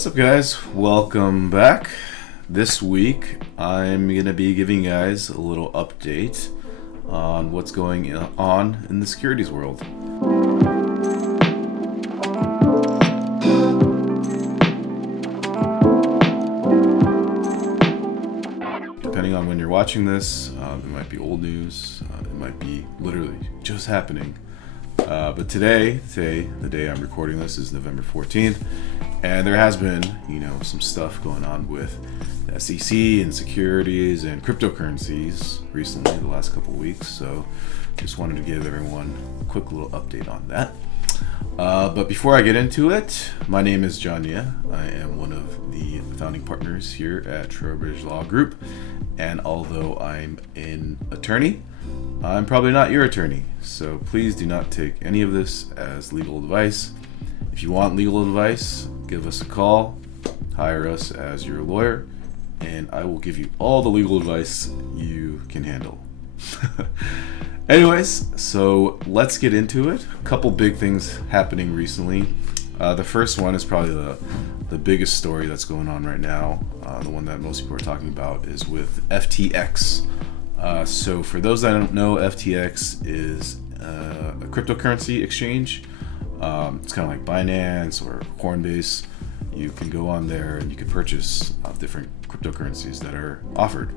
What's up, guys? Welcome back. This week I'm going to be giving you guys a little update on what's going on in the securities world. Depending on when you're watching this, it might be old news, it might be literally just happening. But today, the day I'm recording this is November 14th, and there has been, some stuff going on with the SEC and securities and cryptocurrencies recently, the last couple of weeks. So just wanted to give everyone a quick little update on that. But before I get into it, my name is John Nia. I am one of the founding partners here at Trowbridge Law Group. And although I'm an attorney, I'm probably not your attorney. So please do not take any of this as legal advice. If you want legal advice, give us a call, hire us as your lawyer, and I will give you all the legal advice you can handle. Anyways, so let's get into it. A couple big things happening recently. The first one is probably the biggest story that's going on right now. The one that most people are talking about is with FTX. So for those that don't know, FTX is a cryptocurrency exchange. It's kind of like Binance or Coinbase. You can go on there and you can purchase different cryptocurrencies that are offered.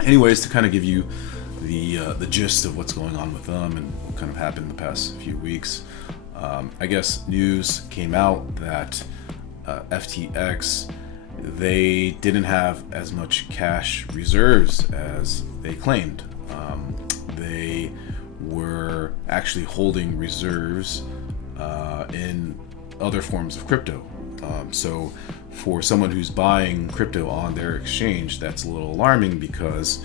Anyways, to kind of give you the gist of what's going on with them and what kind of happened in the past few weeks, I guess news came out that FTX, they didn't have as much cash reserves as they claimed. They were actually holding reserves in other forms of crypto. So for someone who's buying crypto on their exchange, that's a little alarming, because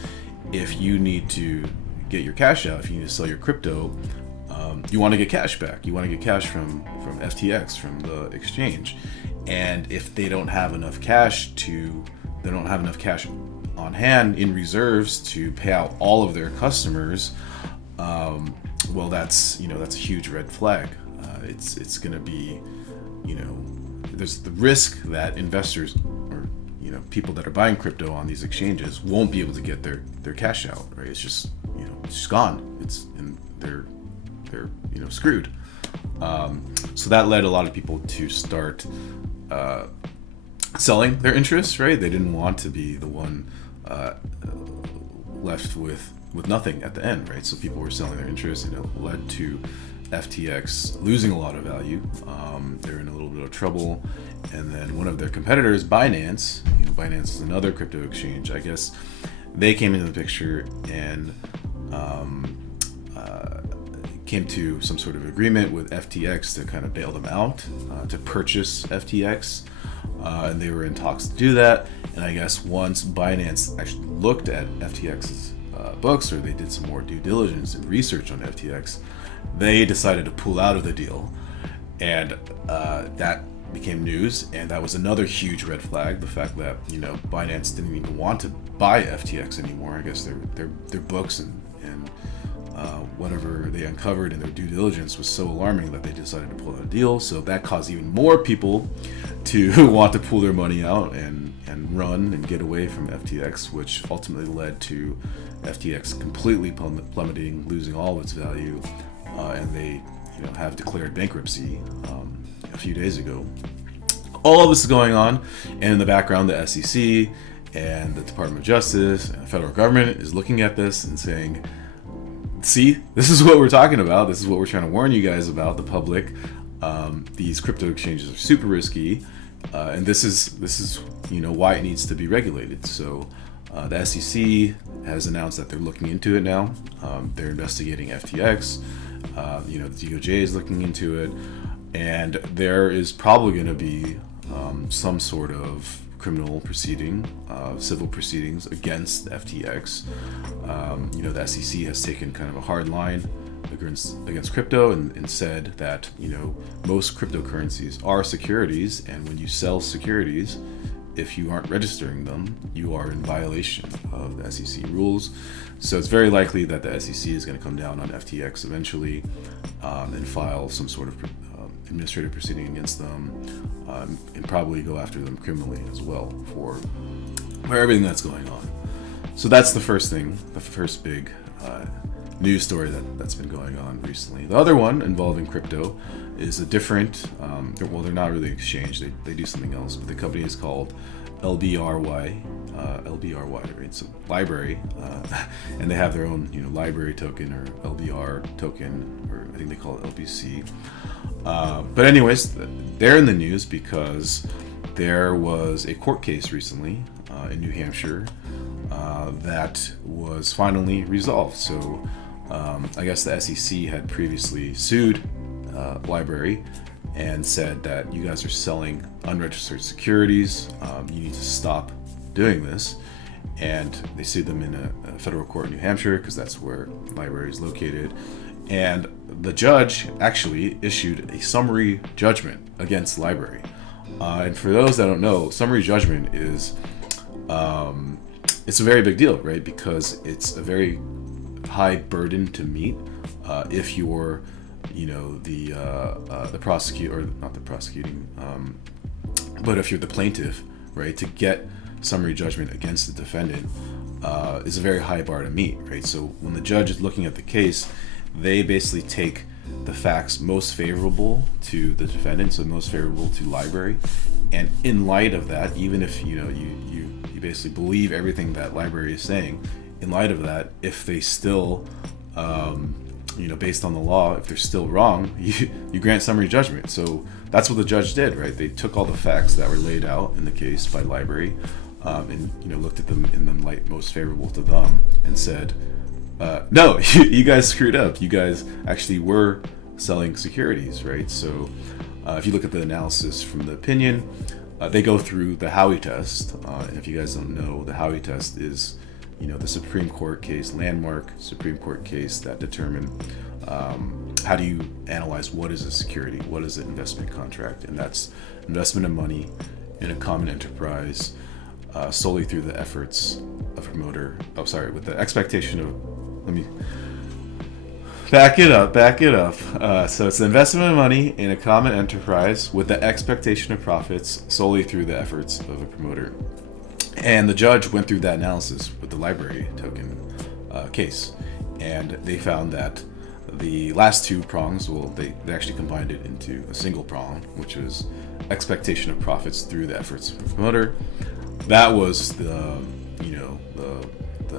if you need to get your cash out, if you need to sell your crypto, you want to get cash back. You want to get cash from FTX, from the exchange. And if they don't have enough cash on hand in reserves to pay out all of their customers, well, that's a huge red flag. It's going to be, there's the risk that investors or people that are buying crypto on these exchanges won't be able to get their cash out. Right? It's just it's just gone. They're screwed. So that led a lot of people to start selling their interests. Right? They didn't want to be the one left with nothing at the end. Right? So people were selling their interests. Led to FTX losing a lot of value. They're in a little bit of trouble. And then one of their competitors, Binance, Binance is another crypto exchange, I guess, they came into the picture and came to some sort of agreement with FTX to kind of bail them out, to purchase FTX. And they were in talks to do that. And I guess once Binance actually looked at FTX's books, or they did some more due diligence and research on FTX, they decided to pull out of the deal. And that became news, and that was another huge red flag. The fact that Binance didn't even want to buy FTX anymore. I guess their books and whatever they uncovered in their due diligence was so alarming that they decided to pull out a deal. So that caused even more people to want to pull their money out and run and get away from FTX, which ultimately led to FTX completely plummeting, losing all of its value, and they have declared bankruptcy a few days ago. All of this is going on, and in the background, the SEC and the Department of Justice and the federal government is looking at this and saying, see, this is what we're talking about. This is what we're trying to warn you guys about, the public. These crypto exchanges are super risky, and this is why it needs to be regulated. So the SEC has announced that they're looking into it now. They're investigating FTX. The DOJ is looking into it, and there is probably going to be some sort of criminal proceeding, civil proceedings against FTX. The SEC has taken kind of a hard line against crypto and said that most cryptocurrencies are securities, and when you sell securities, if you aren't registering them, you are in violation of the SEC rules. So it's very likely that the SEC is going to come down on FTX eventually and file some sort of administrative proceeding against them, and probably go after them criminally as well for everything that's going on. So that's the first thing, the first big news story that's been going on recently. The other one involving crypto is a different, well, they're not really an exchange, they do something else, but the company is called LBRY, right? It's a library, and they have their own, library token or LBR token, or I think they call it LBC. But anyways, they're in the news because there was a court case recently in New Hampshire that was finally resolved. So I guess the SEC had previously sued LBRY and said that you guys are selling unregistered securities. You need to stop doing this. And they sued them in a federal court in New Hampshire because that's where LBRY is located. And the judge actually issued a summary judgment against LBRY. And for those that don't know, summary judgment is it's a very big deal, right? Because it's a very high burden to meet if you're, the prosecutor, or not the prosecuting, but if you're the plaintiff, right? To get summary judgment against the defendant is a very high bar to meet, right? So when the judge is looking at the case, they basically take the facts most favorable to the defendant, so most favorable to LBRY, and in light of that, even if you basically believe everything that LBRY is saying, in light of that, if they still based on the law, if they're still wrong, you grant summary judgment. So that's what the judge did, right? They took all the facts that were laid out in the case by LBRY, and looked at them in the light most favorable to them, and said, no, you guys screwed up. You guys actually were selling securities, right? So if you look at the analysis from the opinion, they go through the Howey test. And if you guys don't know, the Howey test is, the Supreme Court case, landmark Supreme Court case that determine how do you analyze what is a security, what is an investment contract, and that's investment of money in a common enterprise solely through the efforts of a promoter. With the expectation of, let me back it up. So it's the investment of money in a common enterprise with the expectation of profits solely through the efforts of a promoter. And the judge went through that analysis with the LBRY token case, and they found that the last two prongs, they actually combined it into a single prong, which was expectation of profits through the efforts of a promoter. That was the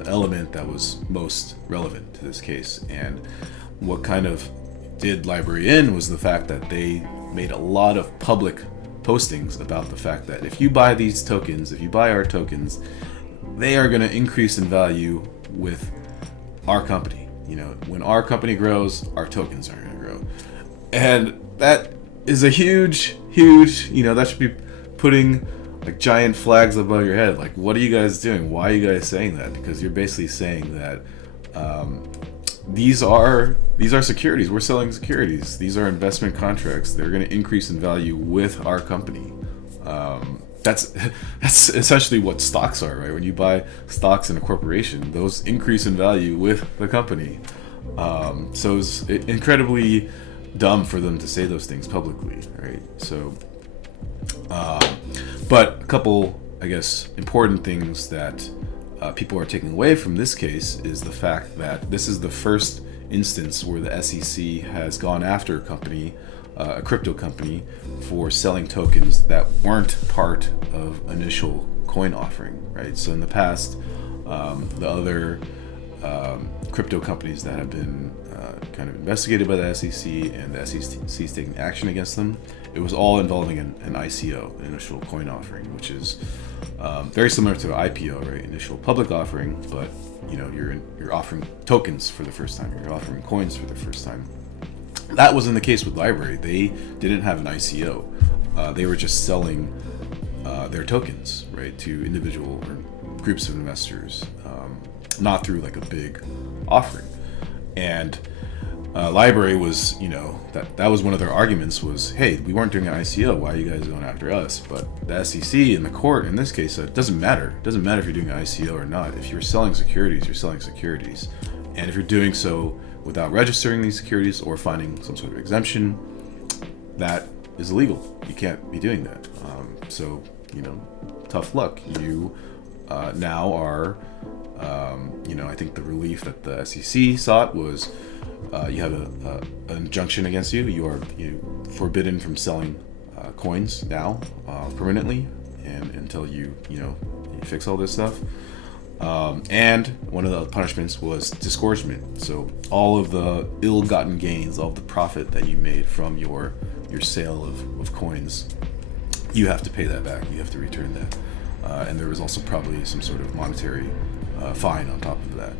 element that was most relevant to this case. And what kind of did LBRY in was the fact that they made a lot of public postings about the fact that if you buy these tokens, if you buy our tokens, they are going to increase in value with our company. When our company grows, our tokens are going to grow. And that is a huge, that should be putting like giant flags above your head. Like, what are you guys doing? Why are you guys saying that? Because you're basically saying that these are securities. We're selling securities. These are investment contracts. They're going to increase in value with our company. That's essentially what stocks are, right? When you buy stocks in a corporation, those increase in value with the company. So it's incredibly dumb for them to say those things publicly, right? So, but a couple, I guess, important things that people are taking away from this case is the fact that this is the first instance where the SEC has gone after a company, a crypto company, for selling tokens that weren't part of initial coin offering, right? So in the past, the other crypto companies that have been kind of investigated by the SEC and the SEC is taking action against them, it was all involving an ICO, an initial coin offering, which is very similar to an IPO, right? Initial public offering, but you're offering tokens for the first time. You're offering coins for the first time. That wasn't the case with LBRY. They didn't have an ICO. They were just selling their tokens, right, to individual or groups of investors, not through like a big offering. And LBRY was, that was one of their arguments was, hey, we weren't doing an ICO. Why are you guys going after us? But the SEC and the court in this case said, it doesn't matter. It doesn't matter if you're doing an ICO or not. If you're selling securities, you're selling securities. And if you're doing so without registering these securities or finding some sort of exemption, that is illegal. You can't be doing that. So, tough luck. You now are, I think the relief that the SEC sought was you have an injunction against you. You are forbidden from selling coins now permanently, and until you fix all this stuff. And one of the punishments was disgorgement. So all of the ill-gotten gains, all of the profit that you made from your sale of coins, you have to pay that back. You have to return that. And there was also probably some sort of monetary fine on top of that.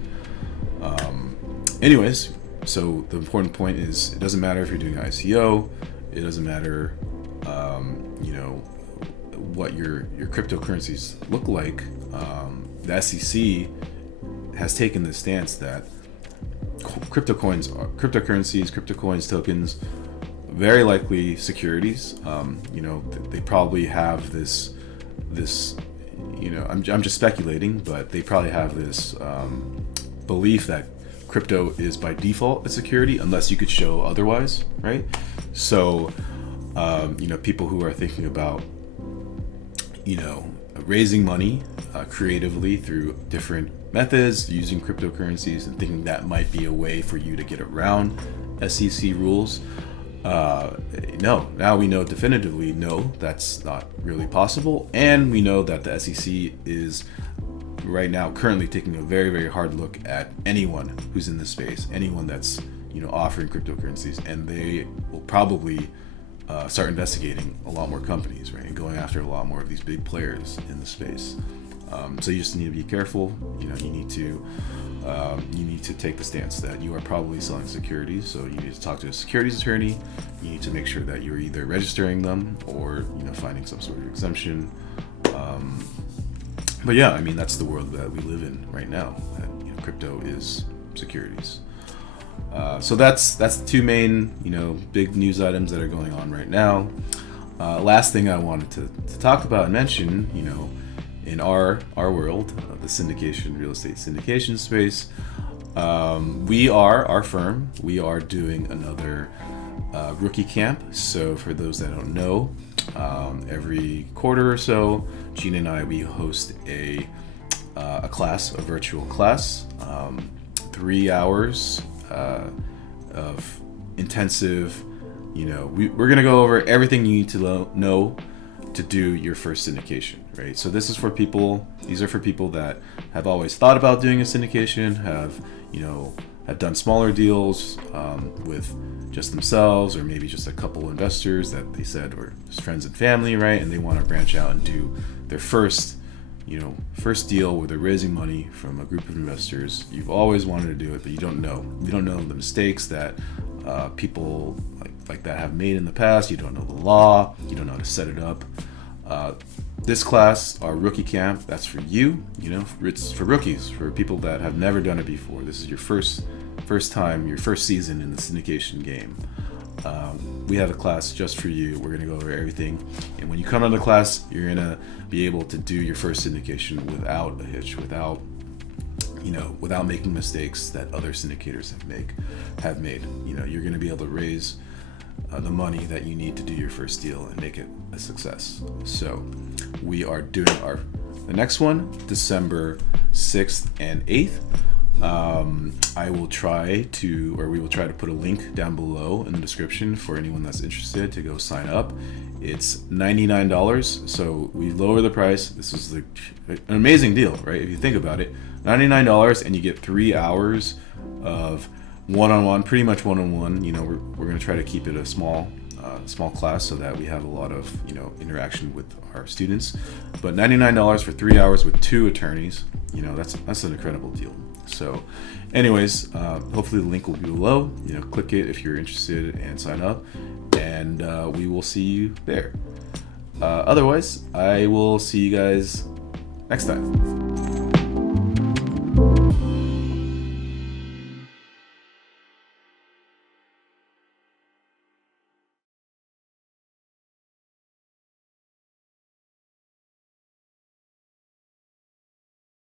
Anyways, so the important point is, it doesn't matter if you're doing ICO. It doesn't matter, what your cryptocurrencies look like. The SEC has taken the stance that cryptocurrencies, crypto coins, tokens, very likely securities. They probably have this. I'm just speculating, but they probably have this belief that crypto is by default a security unless you could show otherwise, right? So, people who are thinking about, raising money creatively through different methods, using cryptocurrencies, and thinking that might be a way for you to get around SEC rules. No, now we know definitively, no, that's not really possible. And we know that the SEC is right now currently taking a very, very hard look at anyone who's in this space, anyone that's, offering cryptocurrencies, and they will probably start investigating a lot more companies, right? And going after a lot more of these big players in the space. So you just need to be careful. You need to take the stance that you are probably selling securities. So you need to talk to a securities attorney. You need to make sure that you're either registering them or finding some sort of exemption. But yeah, that's the world that we live in right now. That crypto is securities. So that's the two main big news items that are going on right now. Last thing I wanted to talk about and mention, in our world, the real estate syndication space, our firm, we are doing another rookie camp. So for those that don't know, every quarter or so, Gina and I, we host a class, a virtual class, 3 hours of intensive, we're going to go over everything you need to know to do your first syndication, right? So these are for people that have always thought about doing a syndication, have done smaller deals with just themselves, or maybe just a couple investors that they said were just friends and family, right? And they want to branch out and do their first deal where they're raising money from a group of investors. You've always wanted to do it, but you don't know the mistakes that people like that have made in the past. You don't know the law. You don't know how to set it up. This class, our rookie camp, that's for you. It's for rookies, for people that have never done it before. This is your first time, your first season in the syndication game. We have a class just for you. We're going to go over everything. And when you come to the class, you're going to be able to do your first syndication without a hitch, without making mistakes that other syndicators have made. You're going to be able to raise the money that you need to do your first deal and make it a success. So we are doing the next one, December 6th and 8th. We will try to put a link down below in the description for anyone that's interested to go sign up. It's $99, so we lower the price. This is an amazing deal, right? If you think about it, $99, and you get 3 hours of one-on-one, pretty much one-on-one. We're going to try to keep it a small class so that we have a lot of interaction with our students. But $99 for 3 hours with 2 attorneys, that's an incredible deal. So anyways, hopefully the link will be below. Click it if you're interested and sign up, and we will see you there. Otherwise, I will see you guys next time.